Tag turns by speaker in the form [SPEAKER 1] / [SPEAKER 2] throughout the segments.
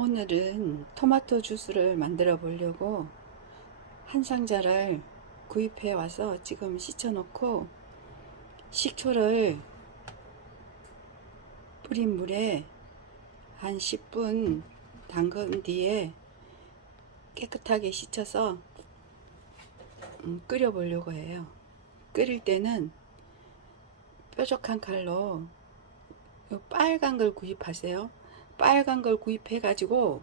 [SPEAKER 1] 오늘은 토마토 주스를 만들어 보려고 한 상자를 구입해 와서 지금 씻어 놓고 식초를 뿌린 물에 한 10분 담근 뒤에 깨끗하게 씻어서 음, 끓여 보려고 해요. 끓일 때는 뾰족한 칼로 요 빨간 걸 구입하세요. 빨간 걸 구입해 가지고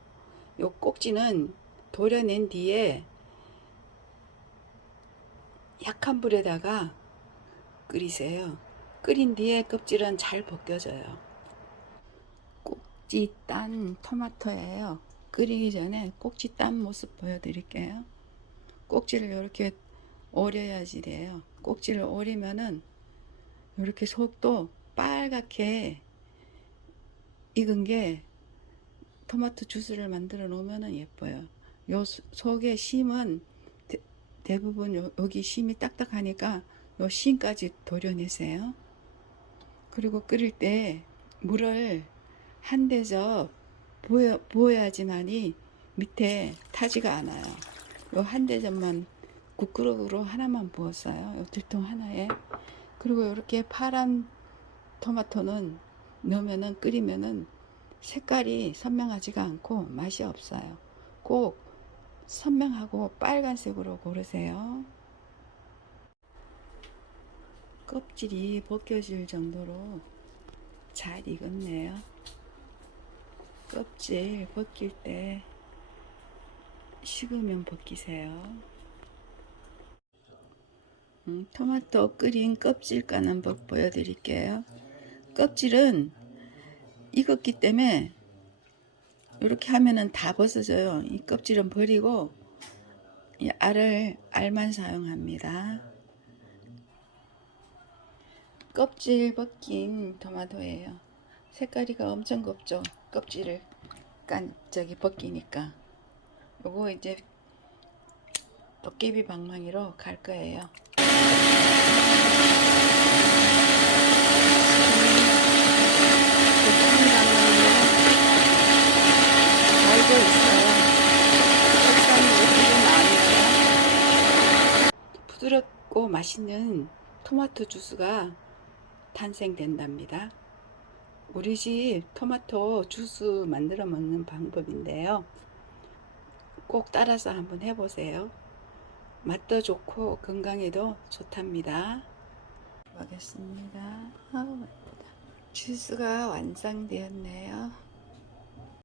[SPEAKER 1] 요 꼭지는 도려낸 뒤에 약한 불에다가 끓이세요. 끓인 뒤에 껍질은 잘 벗겨져요. 꼭지 딴 토마토예요. 끓이기 전에 꼭지 딴 모습 보여드릴게요. 꼭지를 이렇게 오려야지 돼요. 꼭지를 오리면은 이렇게 속도 빨갛게 익은 게 토마토 주스를 만들어 놓으면 예뻐요. 요 소- 속에 심은 대, 대부분 요, 여기 심이 딱딱하니까 요 심까지 도려내세요. 그리고 끓일 때 물을 한 대접 부어, 부어야지만이 밑에 타지가 않아요. 요 한 대접만 국그릇으로 하나만 부었어요. 요 들통 하나에. 그리고 이렇게 파란 토마토는 넣으면은 끓이면은 색깔이 선명하지가 않고 맛이 없어요. 꼭 선명하고 빨간색으로 고르세요. 껍질이 벗겨질 정도로 잘 익었네요. 껍질 벗길 때 식으면 벗기세요. 음, 토마토 끓인 껍질 까는 법 보여드릴게요. 껍질은 익었기 때문에 이렇게 하면은 다 벗어져요. 이 껍질은 버리고 이 알을 알만 사용합니다. 껍질 벗긴 토마토예요. 색깔이가 엄청 곱죠. 껍질을 깐 저기 벗기니까 요거 이제 도깨비 방망이로 갈 거예요. 도깨비 방망이로 알고 있어요. 색상이 예쁘게 나와요. 부드럽고 맛있는 토마토 주스가 탄생된답니다. 우리 집 토마토 주스 만들어 먹는 방법인데요. 꼭 따라서 한번 해보세요. 맛도 좋고 건강에도 좋답니다. 먹겠습니다. 아우. 주스가 완성되었네요.